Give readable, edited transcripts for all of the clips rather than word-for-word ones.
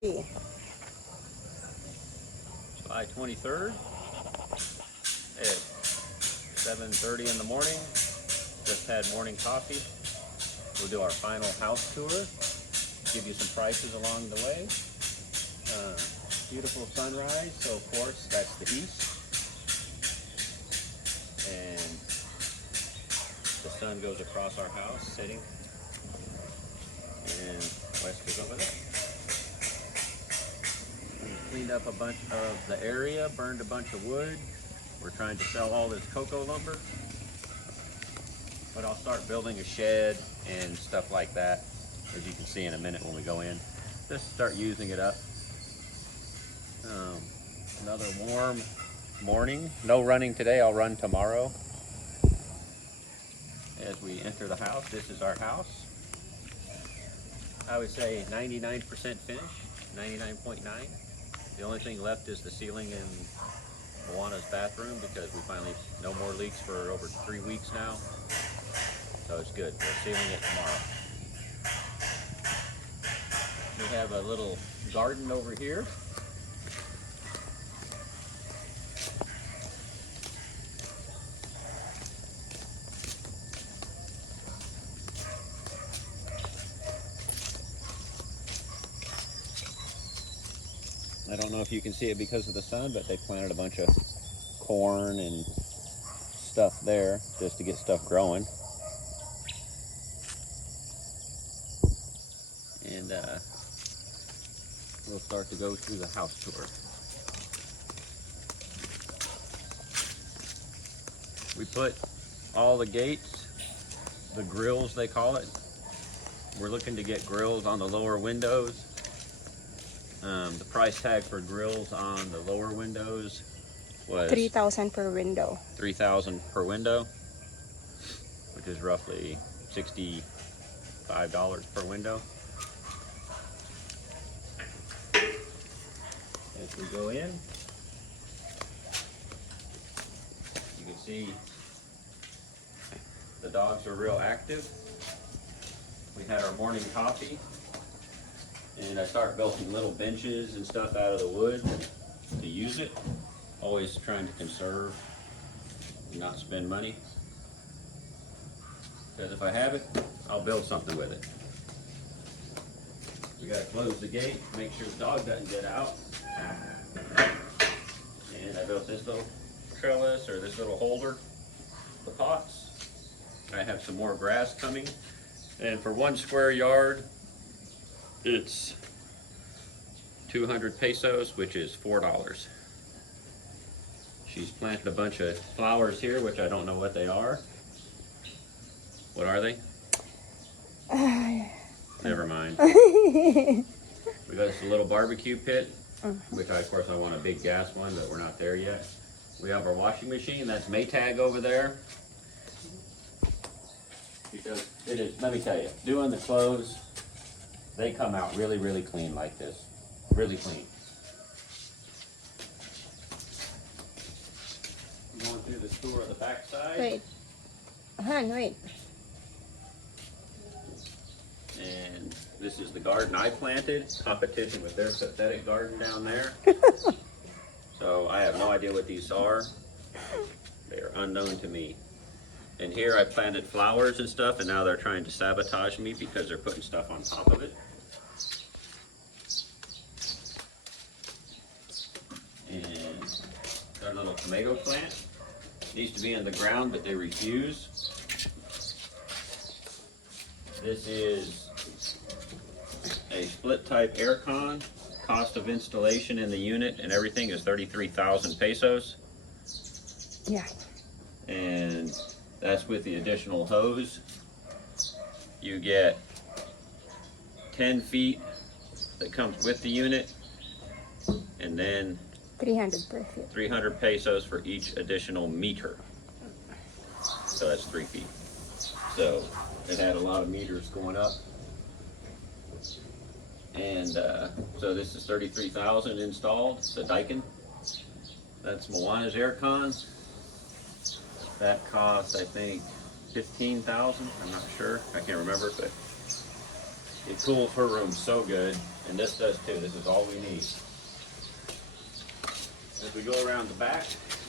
July 23rd at 7:30 in the morning. Just had morning coffee. We'll do our final house tour. Give you some prices along the way. Beautiful sunrise. So of course that's the east. And the sun goes across our house setting. And west goes over there. Cleaned up a bunch of the area, burned a bunch of wood. We're trying to sell all this cocoa lumber, but I'll start building a shed and stuff like that, as you can see in a minute when we go in. Just start using it up. Another warm morning. No running today, I'll run tomorrow. As we enter the house, this is our house. I would say 99% finished, 99.9. The only thing left is the ceiling in Moana's bathroom, because we finally, no more leaks for over 3 weeks now. So it's good. We're sealing it tomorrow. We have a little garden over here. I don't know if you can see it because of the sun, but they planted a bunch of corn and stuff there just to get stuff growing. And we'll start to go through the house tour. We put all the gates, the grills they call it. We're looking to get grills on the lower windows. The price tag for grills on the lower windows was $3,000 per window. $3,000 per window, which is roughly $65 per window. As we go in, you can see the dogs are real active. We had our morning coffee. And I start building little benches and stuff out of the wood to use it. Always trying to conserve and not spend money. Because if I have it, I'll build something with it. We gotta close the gate, make sure the dog doesn't get out. And I built this little trellis, or this little holder for pots. I have some more grass coming. And for 1 square yard, it's 200 pesos, which is $4. She's planted a bunch of flowers here, which I don't know what they are. What are they? Never mind. We got this little barbecue pit, which of course I want a big gas one, but we're not there yet. We have our washing machine. That's Maytag over there. Because it is, let me tell you, doing the clothes, they come out really, really clean like this. Really clean. Going through the store on the back side. Wait. Wait. And this is the garden I planted. Competition with their pathetic garden down there. So I have no idea what these are. They are unknown to me. And here I planted flowers and stuff, and now they're trying to sabotage me because they're putting stuff on top of it. And got a little tomato plant. Needs to be in the ground, but they refuse. This is a split type aircon. Cost of installation in the unit and everything is 33,000 pesos. Yeah. And that's with the additional hose. You get 10 feet that comes with the unit, and then 300 per feet. 300 pesos for each additional meter. So that's 3 feet. So it had a lot of meters going up. And so this is 33,000 installed, the Daikin. That's Moana's aircon. That cost, I think, 15,000. I'm not sure. I can't remember, but it cools her room so good. And this does too. This is all we need. As we go around the back,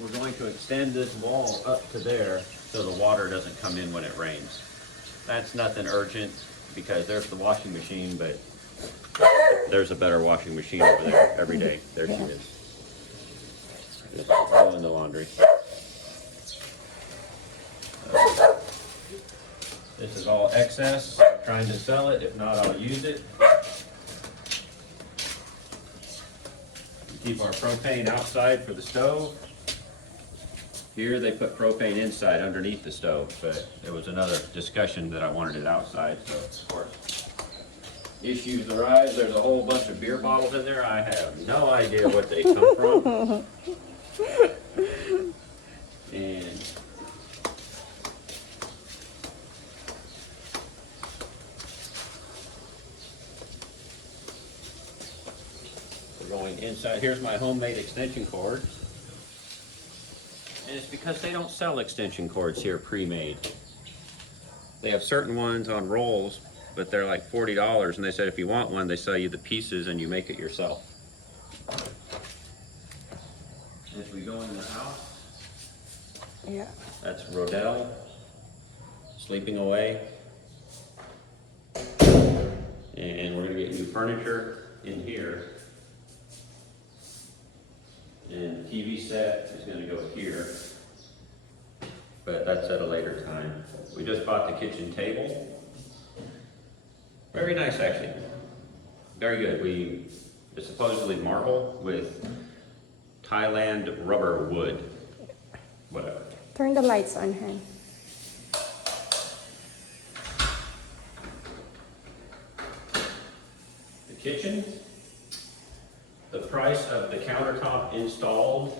we're going to extend this wall up to there so the water doesn't come in when it rains. That's nothing urgent because there's the washing machine, but there's a better washing machine over there every day. There she is. Just doing the laundry. This is all excess. I'm trying to sell it. If not, I'll use it. Keep our propane outside for the stove. Here they put propane inside underneath the stove, but there was another discussion that I wanted it outside, so of course issues arise. There's a whole bunch of beer bottles in there. I have no idea what they come from. And we're going inside. Here's my homemade extension cord. And it's because they don't sell extension cords here pre-made. They have certain ones on rolls, but they're like $40, and they said if you want one, they sell you the pieces and you make it yourself. As we go in the house, Yeah. that's Rodell sleeping away. And we're gonna get new furniture in here. And the TV set is gonna go here, but that's at a later time. We just bought the kitchen table. Very nice, actually. Very good. It's supposedly marble with Thailand rubber wood. Whatever. Turn the lights on, Han. The kitchen, the price of the countertop installed,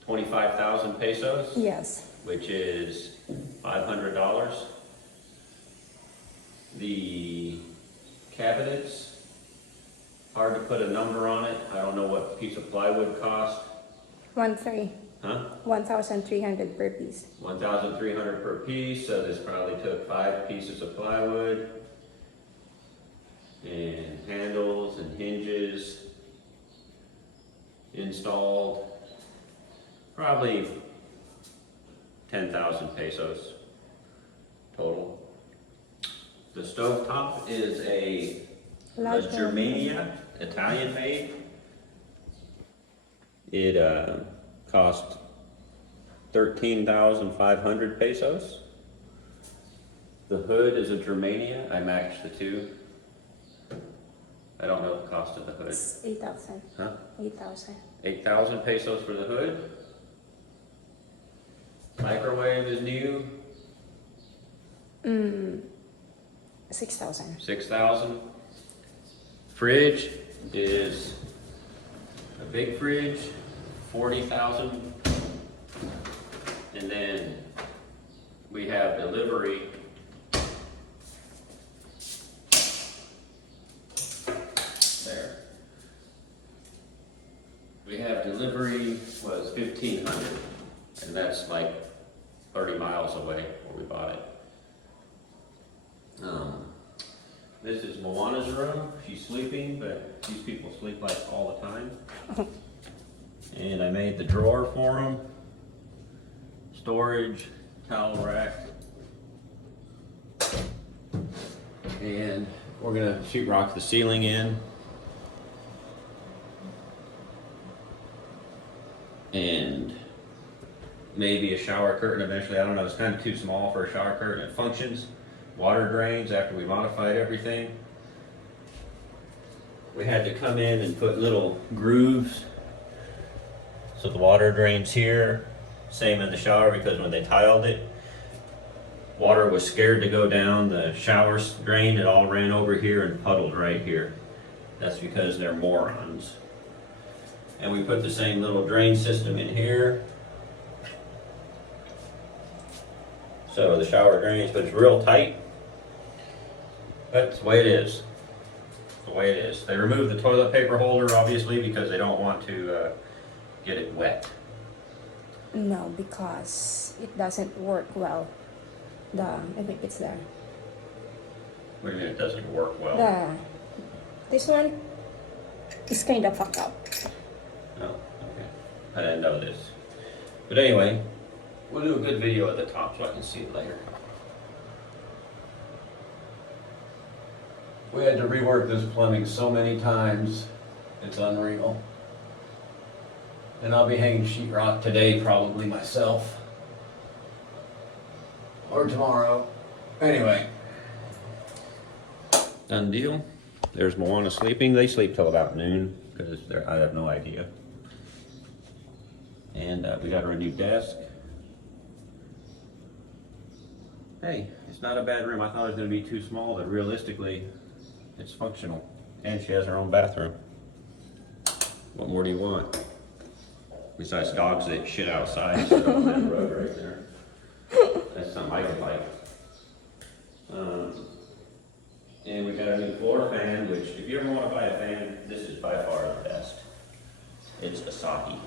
25,000 pesos, Yes. which is $500. The cabinets, hard to put a number on it. I don't know what a piece of plywood cost. 1,300 per piece. 1,300 per piece, so this probably took 5 pieces of plywood. And handles and hinges installed. Probably 10,000 pesos total. The stovetop is a Germania, Italian made. It cost 13,500 pesos. The hood is a Germania. I matched the two. I don't know the cost of the hood. It's 8,000. Huh? 8,000. 8,000 pesos for the hood. Microwave is new. 6,000. 6,000. Fridge is a big fridge, 40,000. And then we have delivery. There. We have delivery was 1,500, and that's like 30 miles away where we bought it. This is Moana's room. She's sleeping, but these people sleep like all the time. And I made the drawer for them. Storage, towel rack. And we're gonna sheetrock the ceiling in. And maybe a shower curtain eventually. I don't know, it's kind of too small for a shower curtain. It functions. Water drains after we modified everything. We had to come in and put little grooves so the water drains here. Same in the shower, because when they tiled it, water was scared to go down the shower drain. It all ran over here and puddled right here. That's because they're morons. And we put the same little drain system in here. So the shower drains, but it's real tight. That's the way it is. The way it is. They removed the toilet paper holder, obviously, because they don't want to get it wet. No, because it doesn't work well. I think it's there. What do you mean it doesn't work well? The This one is kind of fucked up. Oh, okay. I didn't know this. But anyway, we'll do a good video at the top so I can see it later. We had to rework this plumbing so many times, it's unreal. And I'll be hanging sheetrock today, probably myself. Or tomorrow. Anyway. Done deal. There's Moana sleeping. They sleep till about noon, because I have no idea. And we got her a new desk. Hey, it's not a bad room. I thought it was going to be too small, but realistically, it's functional. And she has her own bathroom. What more do you want? Besides dogs that shit outside, so on that road right there. That's something I could like. And we got a new floor fan, which if you ever want to buy a fan, this is by far the best. It's Asahi.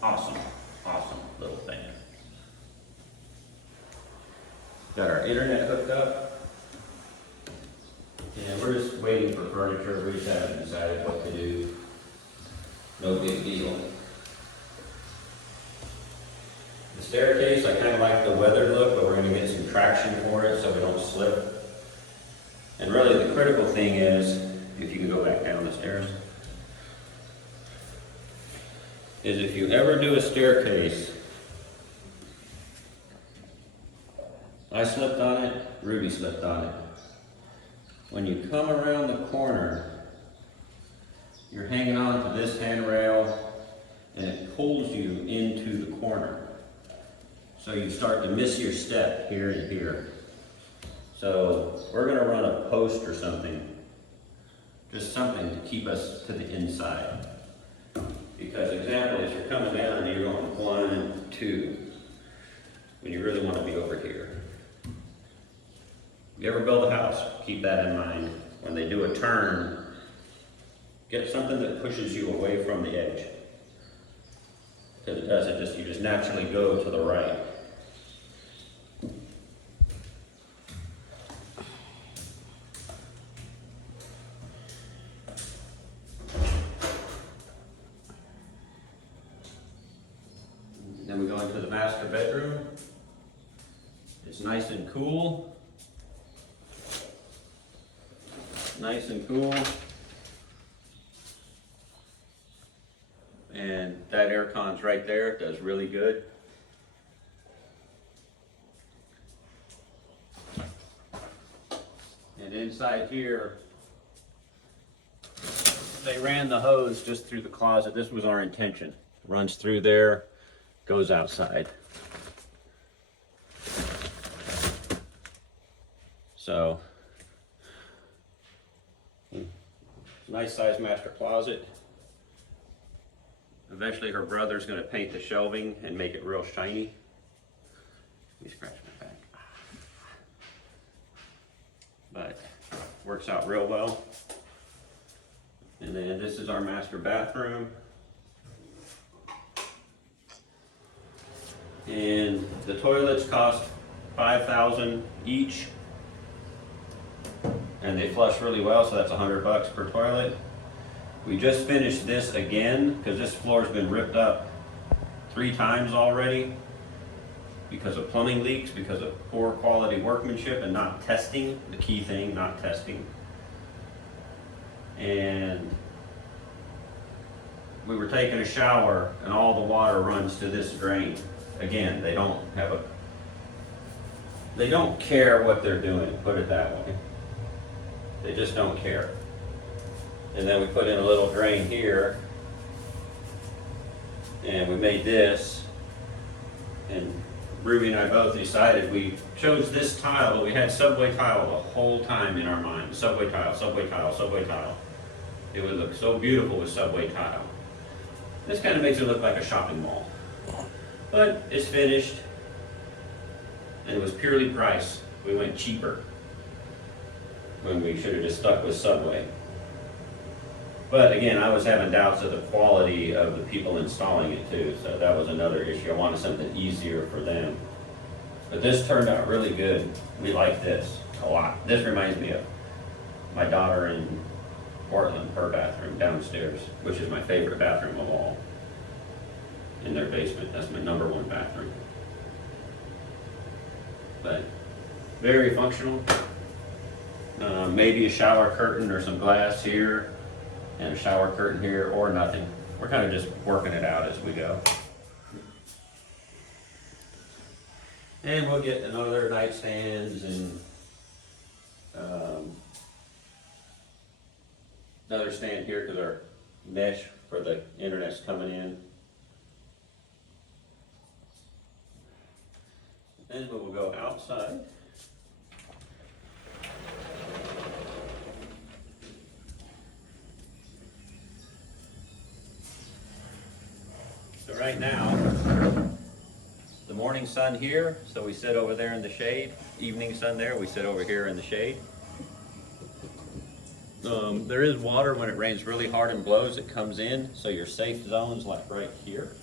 Awesome, awesome little fan. Got our internet hooked up. And we're just waiting for furniture. We just haven't decided what to do. No big deal. The staircase, I kind of like the weathered look, but we're going to get some traction for it so we don't slip. And really the critical thing is, if you can go back down the stairs, is if you ever do a staircase, I slipped on it, Ruby slipped on it. When you come around the corner, you're hanging on to this handrail and it pulls you into the corner. So you start to miss your step here and here. So we're going to run a post or something, just something to keep us to the inside. Because example, if you're coming down and you're going 1, 2, when you really want to be over here. If you ever build a house, keep that in mind. When they do a turn, get something that pushes you away from the edge. Because it does, you just naturally go to the right. Then we go into the master bedroom. It's nice and cool. Nice and cool. And that air con's right there. It does really good. And inside here, they ran the hose just through the closet. This was our intention. Runs through there, goes outside. So, nice size master closet. Eventually her brother's going to paint the shelving and make it real shiny. Let me scratch my back. But works out real well. And then this is our master bathroom. And the toilets cost $5,000 each. And they flush really well, so that's $100 per toilet. We just finished this again because this floor's been ripped up 3 times already because of plumbing leaks, because of poor quality workmanship and not testing. The key thing, not testing. And we were taking a shower and all the water runs to this drain. Again, they don't care what they're doing, put it that way. They just don't care. And then we put in a little drain here, and we made this, and Ruby and I both decided we chose this tile, but we had subway tile the whole time in our mind. Subway tile, subway tile, subway tile. It would look so beautiful with subway tile. This kind of makes it look like a shopping mall. But it's finished, and it was purely price. We went cheaper when we should have just stuck with Subway. But again, I was having doubts of the quality of the people installing it too, so that was another issue. I wanted something easier for them. But this turned out really good. We like this a lot. This reminds me of my daughter in Portland, her bathroom downstairs, which is my favorite bathroom of all. In their basement, that's my #1 bathroom. But very functional. Maybe a shower curtain or some glass here, and a shower curtain here, or nothing. We're kind of just working it out as we go. And we'll get another nightstands and another stand here because our mesh for the internet's coming in. Then we will go outside. So right now, the morning sun here, so we sit over there in the shade. Evening sun there, we sit over here in the shade. There is water when it rains really hard and blows, it comes in, so your safe zone's like right here,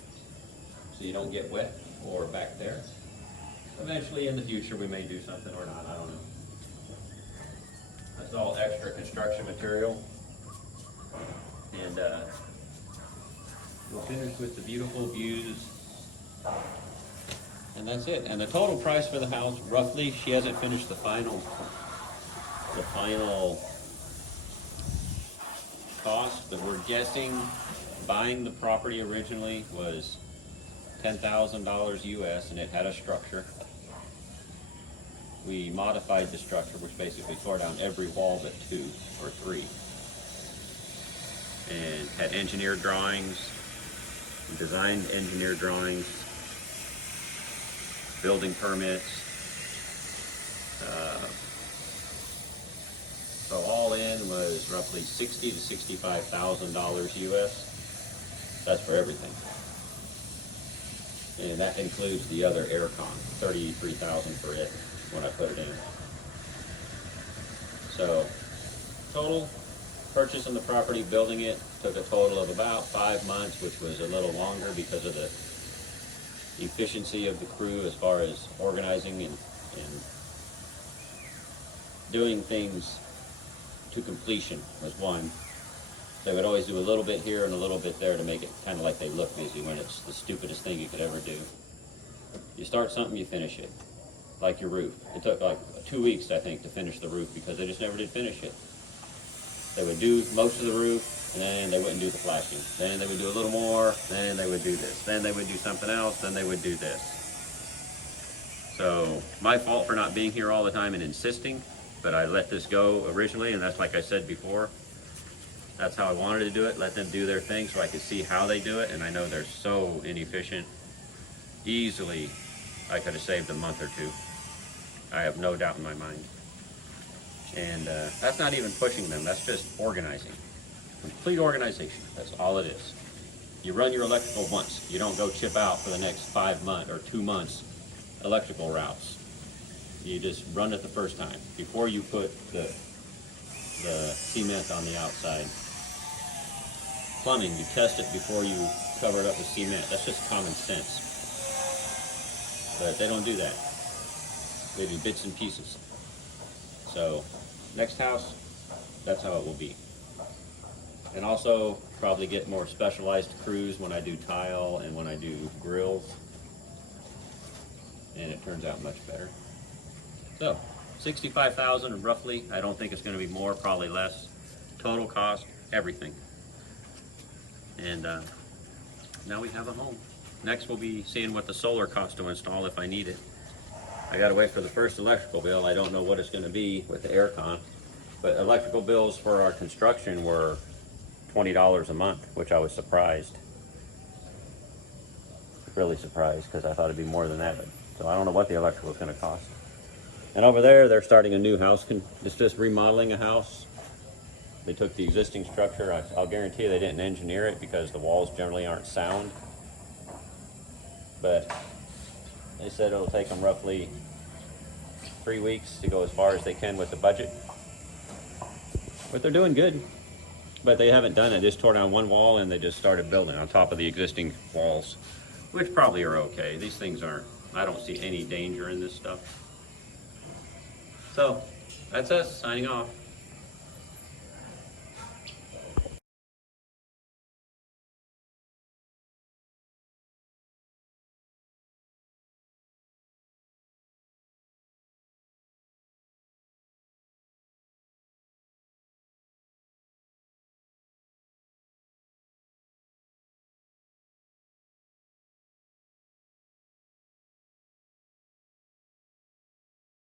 so you don't get wet, or back there. Eventually in the future we may do something or not, I don't know. That's all extra construction material. And we'll finish with the beautiful views. And that's it. And the total price for the house, roughly, she hasn't finished the final cost, but we're guessing buying the property originally was $10,000 US, and it had a structure. We modified the structure, which basically tore down every wall but 2 or 3, and had engineered drawings, designed engineered drawings, building permits. So all in was roughly $60,000 to $65,000 US. That's for everything. And that includes the other aircon, $33,000 for it when I put it in. So total purchasing the property, building it, took a total of about 5 months, which was a little longer because of the efficiency of the crew as far as organizing and doing things to completion was one. They would always do a little bit here and a little bit there to make it kind of like they look busy when it's the stupidest thing you could ever do. You start something, you finish it. Like your roof. It took like 2 weeks, I think, to finish the roof because they just never did finish it. They would do most of the roof, and then they wouldn't do the flashing. Then they would do a little more, then they would do this. Then they would do something else, then they would do this. So, my fault for not being here all the time and insisting, but I let this go originally, and that's like I said before. That's how I wanted to do it, let them do their thing so I could see how they do it, and I know they're so inefficient. Easily, I could have saved a month or 2. I have no doubt in my mind. And that's not even pushing them, that's just organizing. Complete organization, that's all it is. You run your electrical once, you don't go chip out for the next 5 months or 2 months electrical routes. You just run it the first time, before you put the cement on the outside. Plumbing, you test it before you cover it up with cement, that's just common sense. But they don't do that. They do bits and pieces. So, next house, that's how it will be. And also, probably get more specialized crews when I do tile and when I do grills. And it turns out much better. So, $65,000 roughly. I don't think it's going to be more, probably less. Total cost, everything. And now we have a home. Next we'll be seeing what the solar costs to install if I need it. I gotta wait for the first electrical bill. I don't know what it's gonna be with the aircon. But electrical bills for our construction were $20 a month, which I was surprised. Really surprised, because I thought it'd be more than that. But, so I don't know what the electrical is gonna cost. And over there, they're starting a new house. It's just remodeling a house. They took the existing structure. I'll guarantee you they didn't engineer it because the walls generally aren't sound. But they said it'll take them roughly 3 weeks to go as far as they can with the budget. But they're doing good. But they haven't done it. They just tore down one wall and they just started building on top of the existing walls, which probably are okay. These things aren't, I don't see any danger in this stuff. So, that's us signing off.